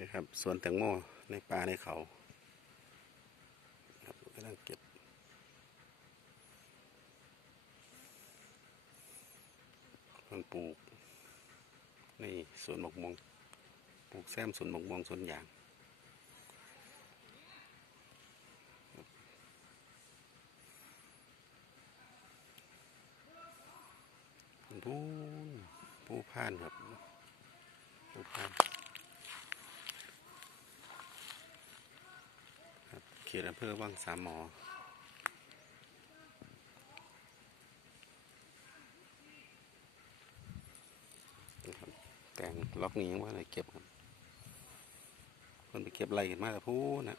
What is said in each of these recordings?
นี่ครับสวนแตงโมในป่าในเขาครับกำลังเก็บมันปลูกในสวนหมกมงปลูกแซมสวนหมกมงสวนยางผู้ผู้พ่านครับผู้พ่าน ครับ เขตอำเภอวังสามหมอ แต่งล็อกนี้ยังว่าอะไรเก็บครับคนไปเก็บไรกันมาแต่พูนะ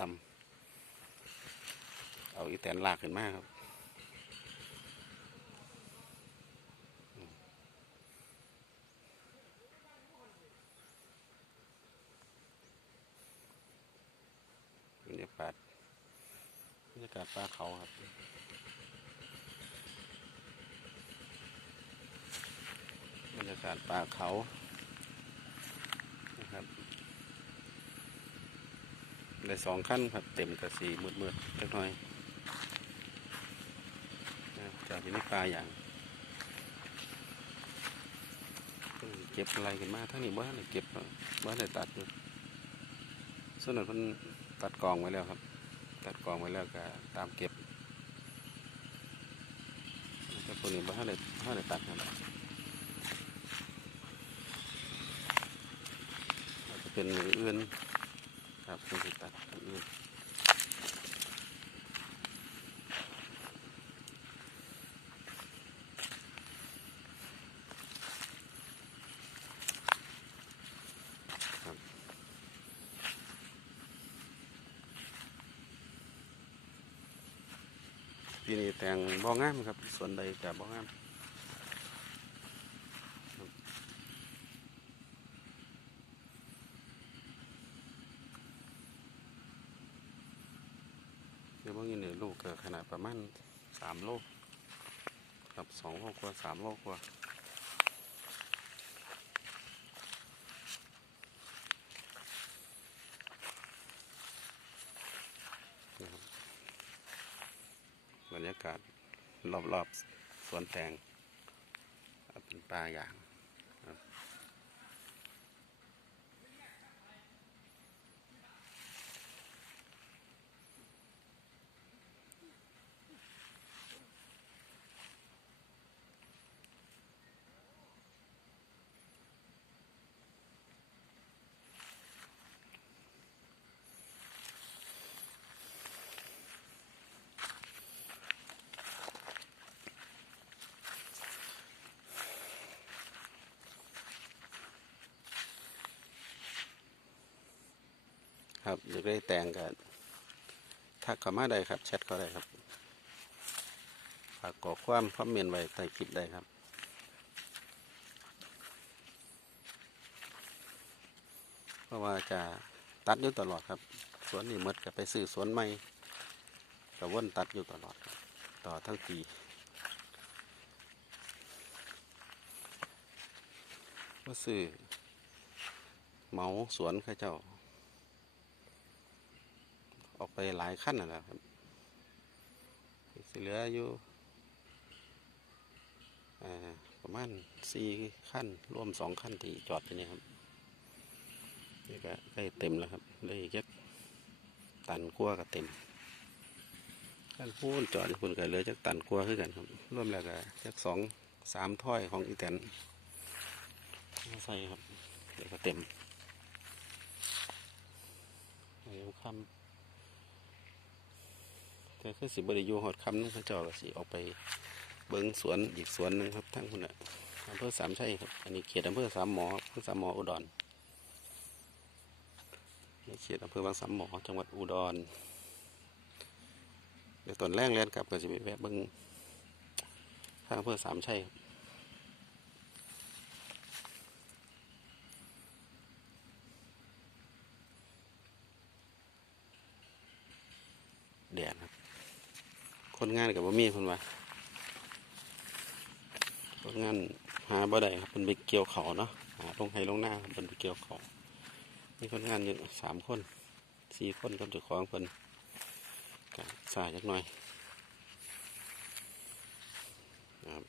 ต่ำเอาอีแตนลากขึ้นมาครับอืมบรรยากาศ บรรยากป่าเขาครับ บรรยากาศป่าเขานะครับได้สองขั้นครับ เต็มกับสีมืดๆจักหน่อยนะจากที่นี่ปลาอย่างเก็บอะไรกันมาทั้งนี้บ้านเลยเก็บบ้านเลยตัดส่วนนั้นมันตัดกองไว้แล้วครับ ตัดกองไว้แล้วก็ตามเก็บแต่พวกนี้บ้านเลยบ้านเลยตัดนะครับจะเป็นมืออื่นครับเป็นตัดมืออื่นครับ ปีนี้แต่งบ่องามครับ ส่วนใดจะบ่งามเดี๋ยวเมื่อกี้เนี่ยลูกเกิดขนาดประมาณสามโลกับสองโลกว่าสามโลกว่านะครับบ รรยากาศรอบๆสวนแตงเป็นป่าอย่างครับ ครับอยากได้แต่งกันทักเข้ามาได้ครับแชทเขาได้ครับฝากกอความคอมเมนต์ไว้ใต้คลิปได้ครับเพราะว่าจะตัดอยู่ตลอดครับ สวนนี่มดก็ไปซื้อสวนใหม่ก็วนตัดอยู่ตลอด ต่อทั้งปีมาซื้อเมาสวนข้าเจ้า ออกไปหลายขั้นน่ะนะครับสิเหลืออยู่ประมาณสี่ขั้นรวมสองขั้นที่จอดอยู่นี่ครับนี่ก็ใกล้เต็มแล้วครับเลยแค่ตันกลัวก็เต็มขั้นพูนจอดอยู่คุณก็เหลือจากตันกลัวาคือกันครับรวมแล้วก็จากสองสามถ้อยของอีแตนมาใส่ครับเดี๋ยวก็เต็มเดี๋ยวคำ ก็คือสิบริยูหอดคำนึงพระเจ้าสิออกไปเบิ้งสวนอีกสวนหนึ่งครับทั้งคุณอะอำเภอสามชัยครับ อันนี้เขตอำเภอสามหมออำเภอสามหมออุดรเขตอำเภอบางสามหมอจังหวัดอุดรเดี๋ยวตอนแรกเรียนกลับก็จะไปแวะเบิ้งทางอำเภอสามชัยครับแดดครับ คนงานกับบ่มีคนว่าคนงานหาบ่ได้ครับเป็นไปเกี่ยวเขาเนาะหาลงไห้ลงหน้าเป็นไปเกี่ยวเขามีคนงานอยู่สามคนสี่คนกับเจ้าของเพิ่นกะสายจักหน่อยนะครับ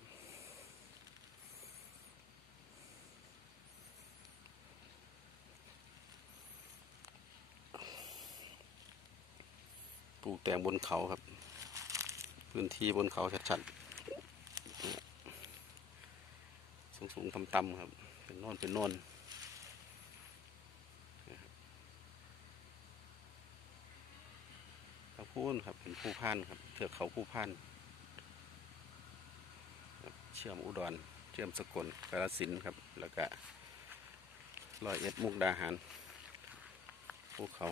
ปลูกแตงบนเขาครับ พื้นที่บนเขาชัดๆ สูงๆต่ำๆครับ เป็นโน่นเป็นโน่นเขาพูนครับเป็นผู้พันครับเทือกเขาผู้พันเชื่อมอุดร เชื่อมสกลกาฬสินครับ แล้วก็ร้อยเอ็ดมุกดาหารภูเขา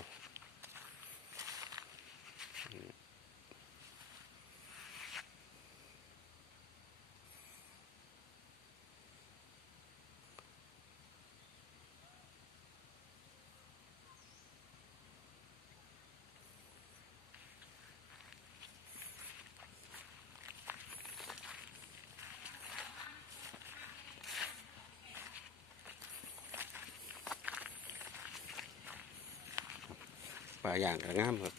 ป่าอย่างกระงามครับ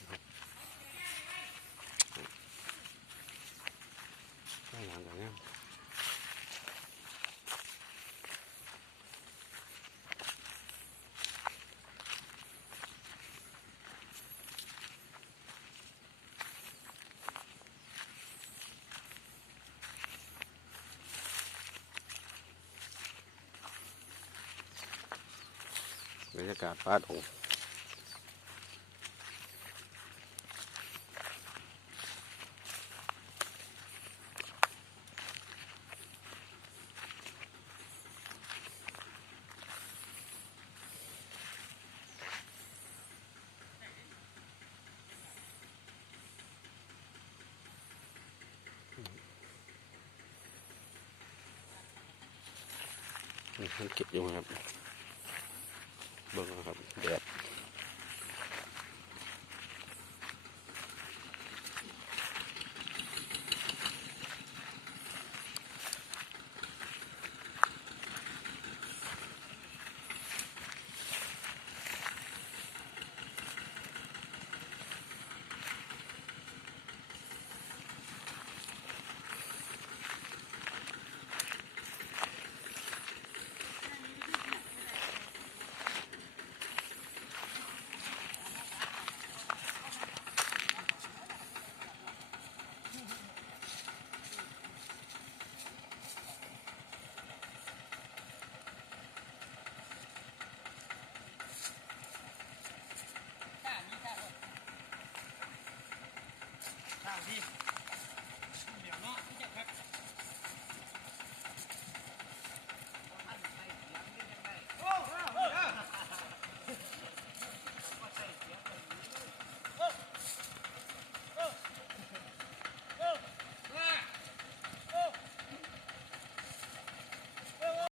ป่าอย่างกระงามบรรยากาศฟ้าดอง เก็บอยู่ครับเบิ่งครับแดด